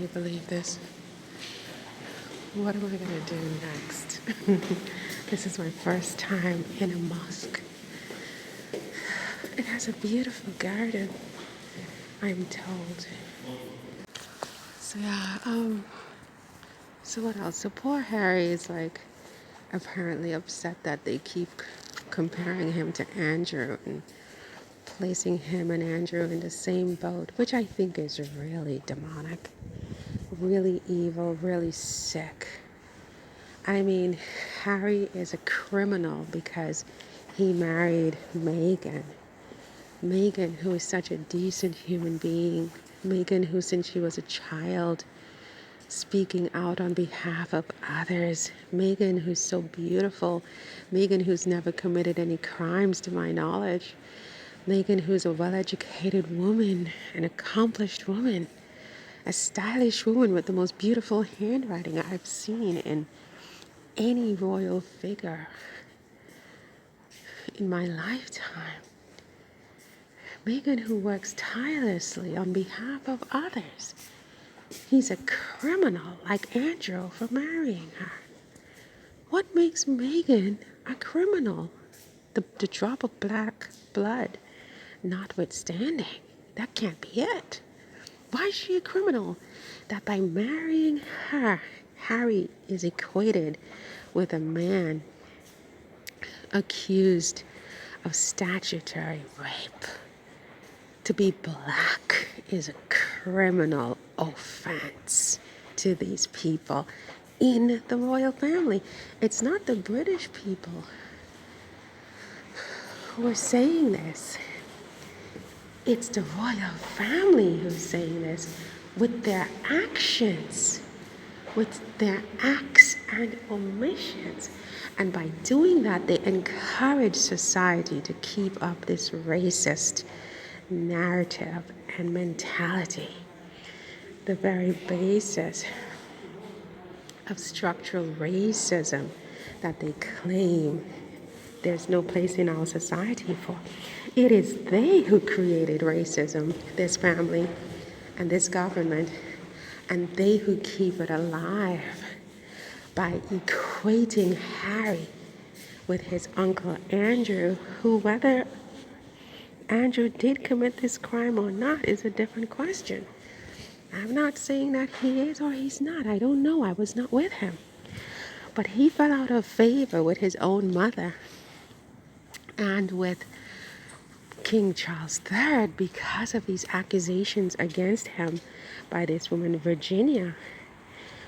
you believe this? What am I going to do next? This is my first time in a mosque. It has a beautiful garden, I'm told. So what else? So poor Harry is like apparently upset that they keep comparing him to Andrew and placing him and Andrew in the same boat, which I think is really demonic, really evil, really sick. I mean, Harry is a criminal because he married Meghan. Meghan, who is such a decent human being. Meghan, who since she was a child, speaking out on behalf of others. Meghan, who's so beautiful. Meghan, who's never committed any crimes to my knowledge. Meghan, who's a well-educated woman, an accomplished woman, a stylish woman with the most beautiful handwriting I've seen in any royal figure in my lifetime. Meghan, who works tirelessly on behalf of others. He's a criminal like Andrew for marrying her. What makes Meghan a criminal? The drop of black blood notwithstanding. That can't be it. Why is she a criminal? That by marrying her, Harry is equated with a man accused of statutory rape. To be black is a criminal offense to these people in the royal family. It's not the British people who are saying this. It's the royal family who's saying this with their actions, with their acts and omissions. And by doing that, they encourage society to keep up this racist narrative and mentality. The very basis of structural racism that they claim there's no place in our society for. It is they who created racism, this family and this government, and they who keep it alive by equating Harry with his uncle Andrew, who, whether Andrew did commit this crime or not is a different question. I'm not saying that he is or he's not. I don't know. I was not with him. But he fell out of favor with his own mother and with King Charles III because of these accusations against him by this woman, Virginia,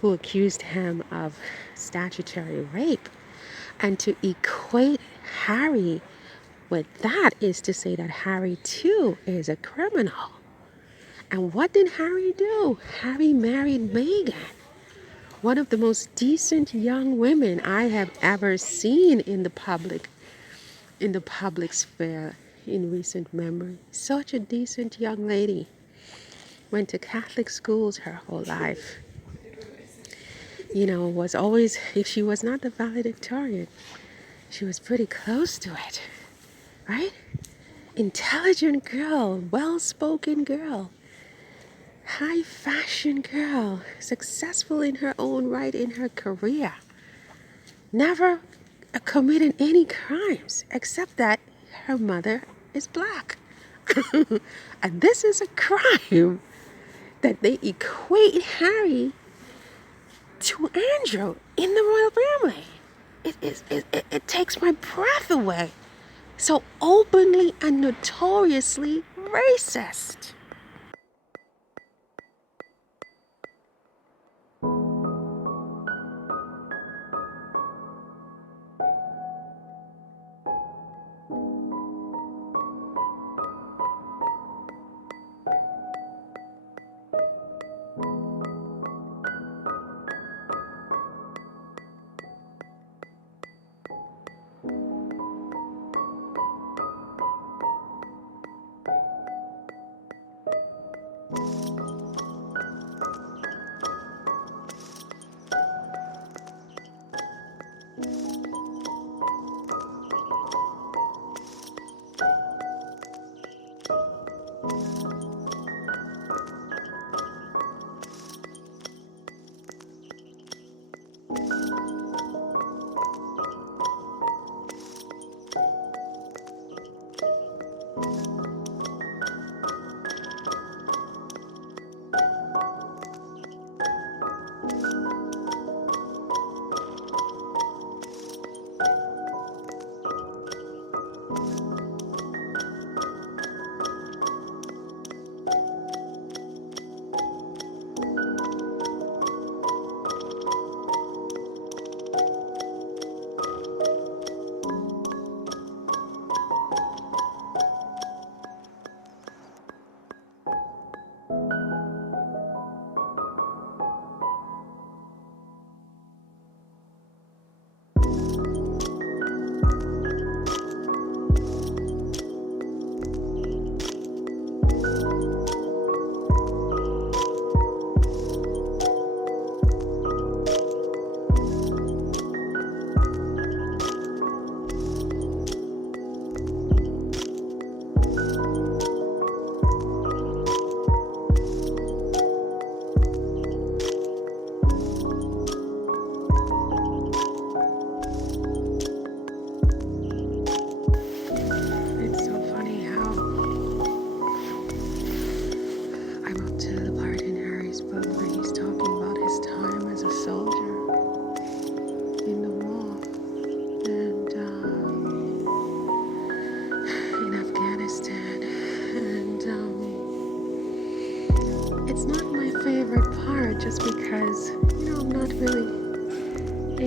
who accused him of statutory rape. And to equate Harry with that is to say that Harry too is a criminal. And what did Harry do? Harry married Meghan, one of the most decent young women I have ever seen in the public sphere in recent memory. Such a decent young lady. Went to Catholic schools her whole life. Was always, if she was not the valedictorian, she was pretty close to it, right? Intelligent girl, well-spoken girl, high fashion girl, successful in her own right in her career. Never committed any crimes except that her mother is black. And this is a crime that they equate Harry to Andrew in the royal family. It takes my breath away. So openly and notoriously racist.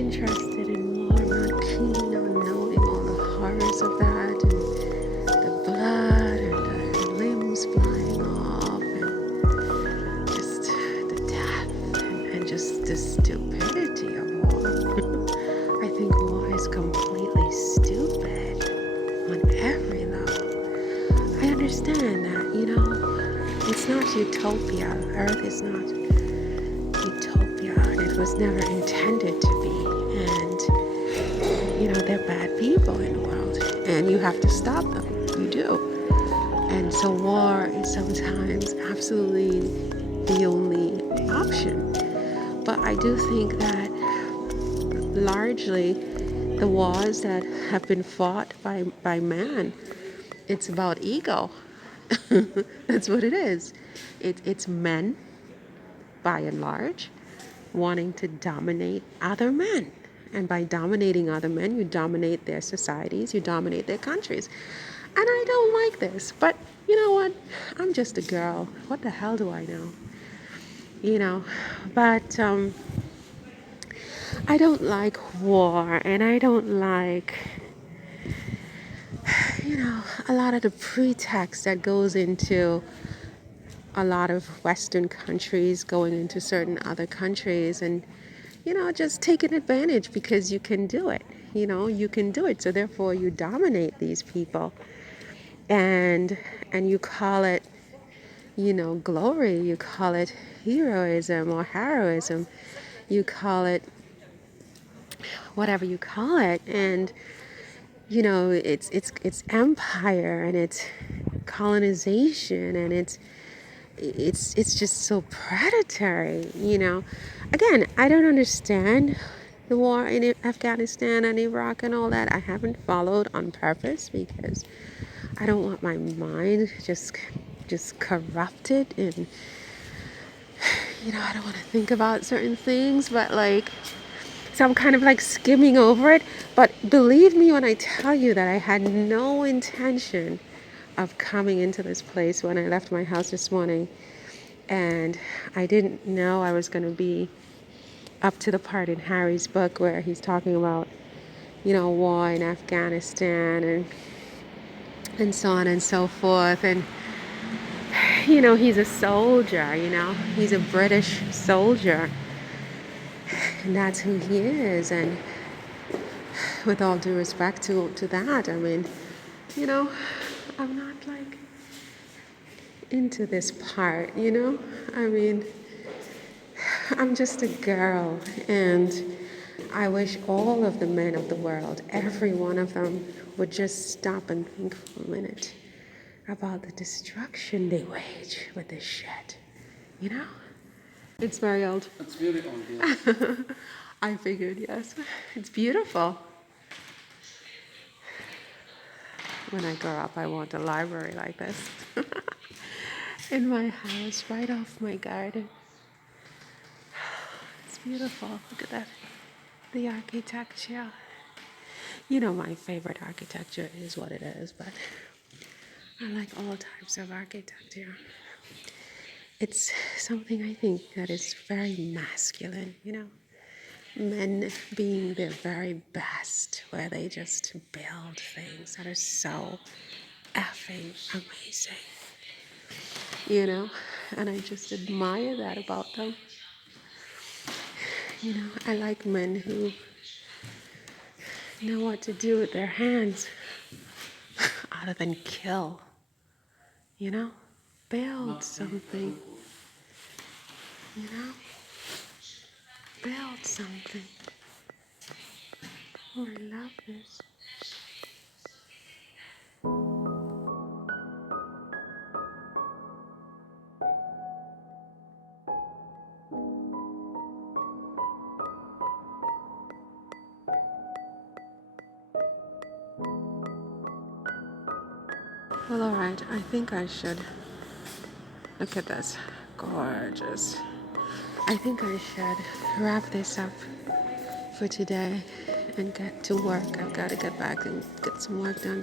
interested in war. I'm not keen on knowing all the horrors of that and the blood and the limbs flying off and just the death and just the stupidity of war. I think war is completely stupid on every level. I understand that, it's not utopia. Earth is not utopia, and it was never intended to be. And, there are bad people in the world, and you have to stop them. You do. And so war is sometimes absolutely the only option. But I do think that largely the wars that have been fought by man, it's about ego. That's what it is. It's men, by and large, wanting to dominate other men. And by dominating other men, you dominate their societies, you dominate their countries. And I don't like this. But you know what? I'm just a girl. What the hell do I know? But I don't like war, and I don't like, a lot of the pretext that goes into a lot of Western countries going into certain other countries and, just taking advantage because you can do it. You can do it. So therefore you dominate these people and you call it, glory. You call it heroism or heroism. You call it whatever you call it. And, it's empire and it's colonization and it's just so predatory. Again, I don't understand the war in Afghanistan and Iraq and all that. I haven't followed on purpose because I don't want my mind just corrupted, and I don't want to think about certain things, but so I'm kind of skimming over it. But believe me when I tell you that I had no intention of coming into this place when I left my house this morning. And I didn't know I was going to be up to the part in Harry's book where he's talking about, war in Afghanistan and so on and so forth. And, he's a soldier, he's a British soldier. And that's who he is. And with all due respect to that, I mean, I'm not into this part, I mean, I'm just a girl, and I wish all of the men of the world, every one of them, would just stop and think for a minute about the destruction they wage with this shit, It's very old. It's really old, yes. I figured, yes. It's beautiful. When I grow up, I want a library like this in my house, right off my garden. It's beautiful. Look at that. The architecture. My favorite architecture is what it is, but I like all types of architecture. It's something I think that is very masculine, Men being their very best, where they just build things that are so effing amazing, and I just admire that about them. I like men who know what to do with their hands other than kill, build something, build something. Oh, I love this. Well, all right, I think I should, look at this, gorgeous. I think I should wrap this up for today and get to work. I've got to get back and get some work done.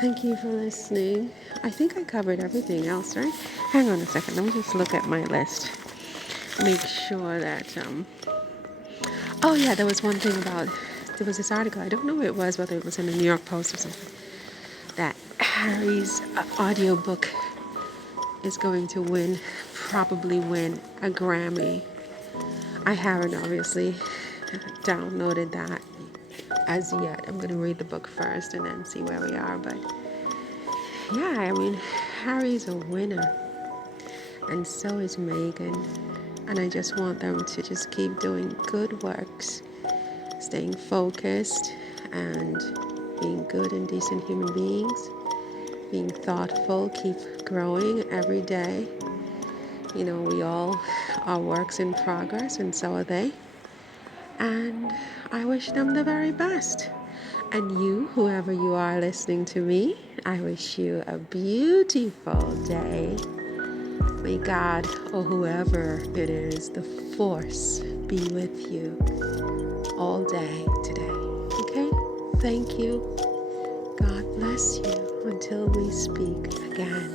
Thank you for listening. I think I covered everything else, right? Hang on a second. Let me just look at my list. Make sure that... Oh yeah, there was one thing about, there was this article, I don't know who it was, whether it was in the New York Post or something, that Harry's audiobook is going to probably win a Grammy. I haven't obviously downloaded that as yet. I'm going to read the book first and then see where we are. But yeah, I mean, Harry's a winner, and so is Meghan. And I just want them to just keep doing good works, staying focused, and being good and decent human beings, being thoughtful, keep growing every day. You know, we all are works in progress, and so are they. And I wish them the very best. And you, whoever you are listening to me, I wish you a beautiful day. May God, or whoever it is, the force, be with you all day today. Okay? Thank you. God bless you until we speak again.